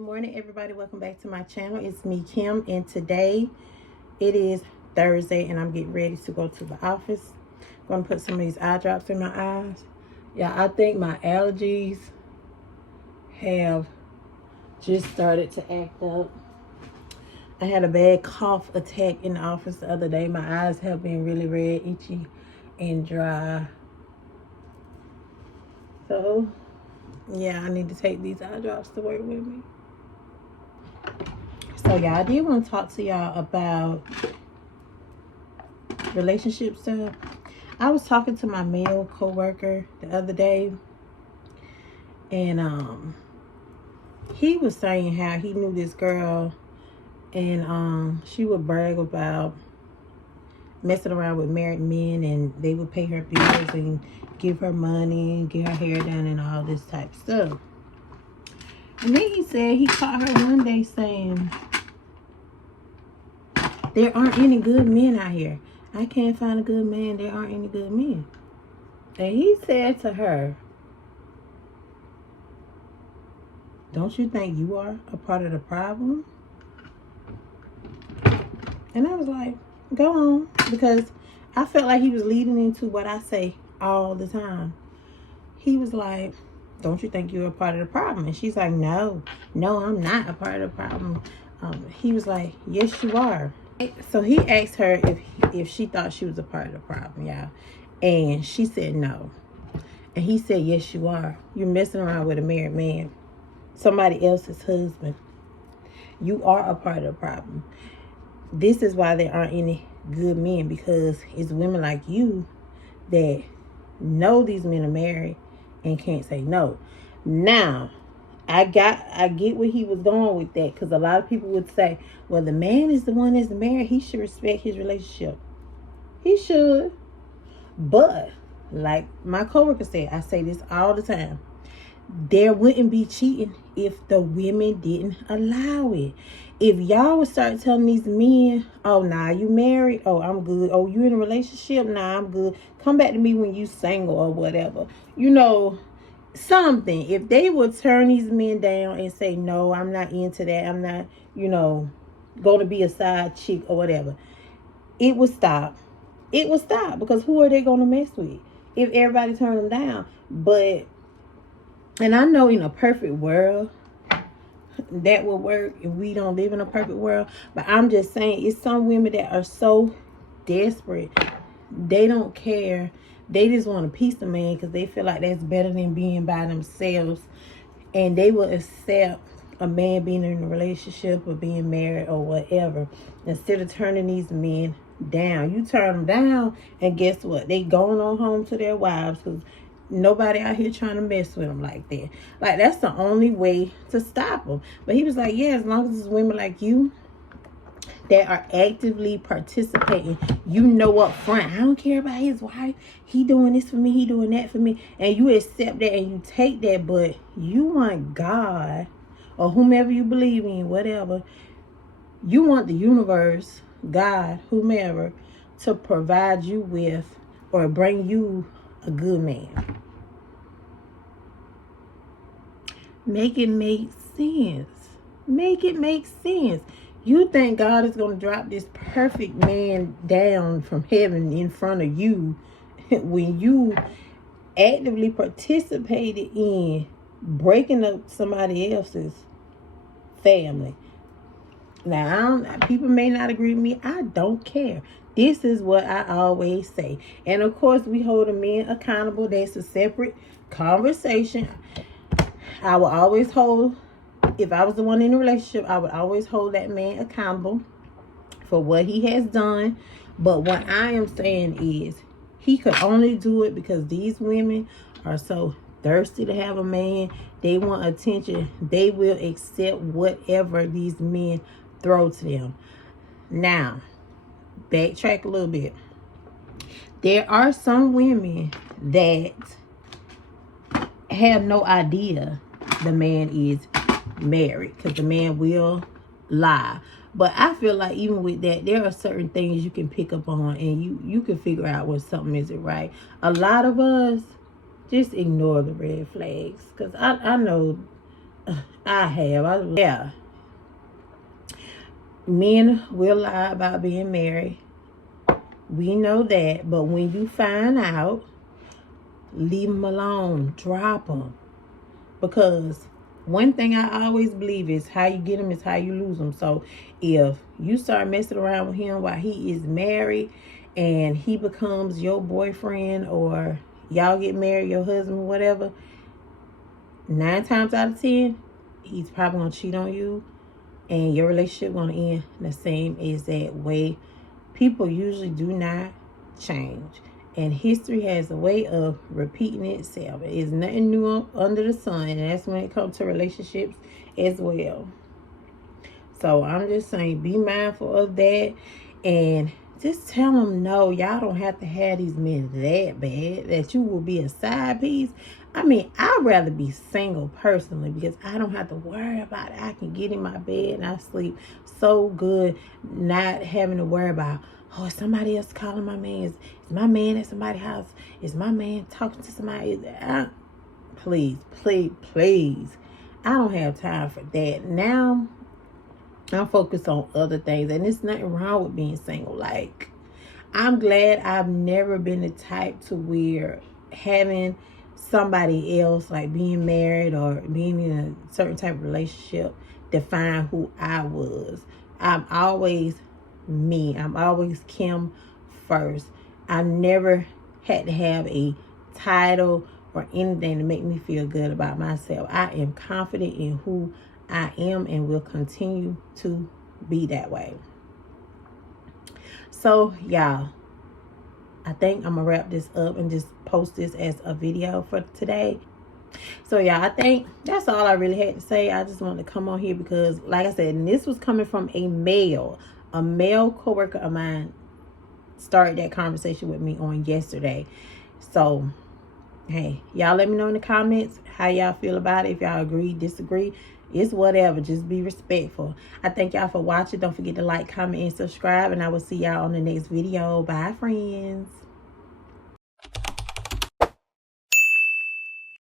Good morning, everybody. Welcome back to my channel. It's me, Kim, and today it is Thursday and I'm getting ready to go to the office. I'm going to put some of these eye drops in my eyes. Yeah, I think my allergies have just started to act up. I had a bad cough attack in the office the other day. My eyes have been really red, itchy, and dry. So yeah, I need to take these eye drops to work with me. So y'all, I did want to talk to y'all about relationship stuff. I was talking to my male coworker the other day, and he was saying how he knew this girl, and she would brag about messing around with married men, and they would pay her bills and give her money and get her hair done and all this type of stuff. And then he said he caught her one day saying, there aren't any good men out here. I can't find a good man. There aren't any good men. And he said to her, don't you think you are a part of the problem? And I was like, go on. Because I felt like he was leading into what I say all the time. He was like, don't you think you're a part of the problem? And she's like, no, I'm not a part of the problem. He was like, yes, you are. So he asked her if she thought she was a part of the problem, y'all. And she said no. And he said, yes, you are. You're messing around with a married man, somebody else's husband. You are a part of the problem. This is why there aren't any good men, because it's women like you that know these men are married and can't say no. Now, I get where he was going with that, because a lot of people would say, well, the man is the one that's married. He should respect his relationship. He should. But like my coworker said, I say this all the time, there wouldn't be cheating if the women didn't allow it. If y'all would start telling these men, oh, nah, you married? Oh, I'm good. Oh, you in a relationship? Nah, I'm good. Come back to me when you single or whatever. You know, something. If they would turn these men down and say, no, I'm not into that. I'm not, going to be a side chick or whatever. It would stop. It would stop, because who are they going to mess with if everybody turned them down? But, and I know in a perfect world, that will work if we don't live in a perfect world. But I'm just saying, it's some women that are so desperate. They don't care. They just want a piece of man because they feel like that's better than being by themselves. And they will accept a man being in a relationship or being married or whatever, instead of turning these men down. You turn them down, and guess what? They going on home to their wives, because nobody out here trying to mess with them like that. Like, that's the only way to stop them. But he was like, yeah, as long as it's women like you that are actively participating, up front, I don't care about his wife. He doing this for me. He doing that for me. And you accept that and you take that. But you want God or whomever you believe in, whatever. You want the universe, God, whomever, to provide you with or bring you a good man. Make it make sense. Make it make sense. You think God is going to drop this perfect man down from heaven in front of you when you actively participated in breaking up somebody else's family? Now, people may not agree with me. I don't care. This is what I always say. And of course, we hold a man accountable. That's a separate conversation. I will always hold, if I was the one in a relationship, I would always hold that man accountable for what he has done. But what I am saying is, he could only do it because these women are so thirsty to have a man. They want attention. They will accept whatever these men throw to them. Now, backtrack a little bit. There are some women that have no idea the man is married, because the man will lie. But I feel like even with that, there are certain things you can pick up on, and you can figure out when something isn't right. A lot of us just ignore the red flags, because I know I have. Yeah. Men will lie about being married. We know that. But when you find out, leave them alone. Drop them. Because one thing I always believe is how you get them is how you lose them. So if you start messing around with him while he is married and he becomes your boyfriend, or y'all get married, your husband, whatever, 9 times out of 10, he's probably going to cheat on you, and your relationship going to end the same exact way. People usually do not change. And history has a way of repeating itself. It's nothing new under the sun. And that's when it comes to relationships as well. So I'm just saying, be mindful of that. And just tell them, no, y'all don't have to have these men that bad, that you will be a side piece. I mean, I'd rather be single personally, because I don't have to worry about it. I can get in my bed and I sleep so good, not having to worry about, oh, is somebody else calling my man? Is my man at somebody's house? Is my man talking to somebody? Please, please, please. I don't have time for that. Now, I'm focused on other things. And there's nothing wrong with being single. Like, I'm glad I've never been the type to where having somebody else, like being married or being in a certain type of relationship, define who I was. I'm always me. I'm always Kim first. I never had to have a title or anything to make me feel good about myself. I am confident in who I am and will continue to be that way. So, y'all, I think I'm going to wrap this up and just post this as a video for today. So, y'all, I think that's all I really had to say. I just wanted to come on here because, like I said, and this was coming from a male coworker of mine started that conversation with me on yesterday. So, hey, y'all let me know in the comments how y'all feel about it. If y'all agree, disagree, it's whatever. Just be respectful. I thank y'all for watching. Don't forget to like, comment, and subscribe. And I will see y'all on the next video. Bye, friends.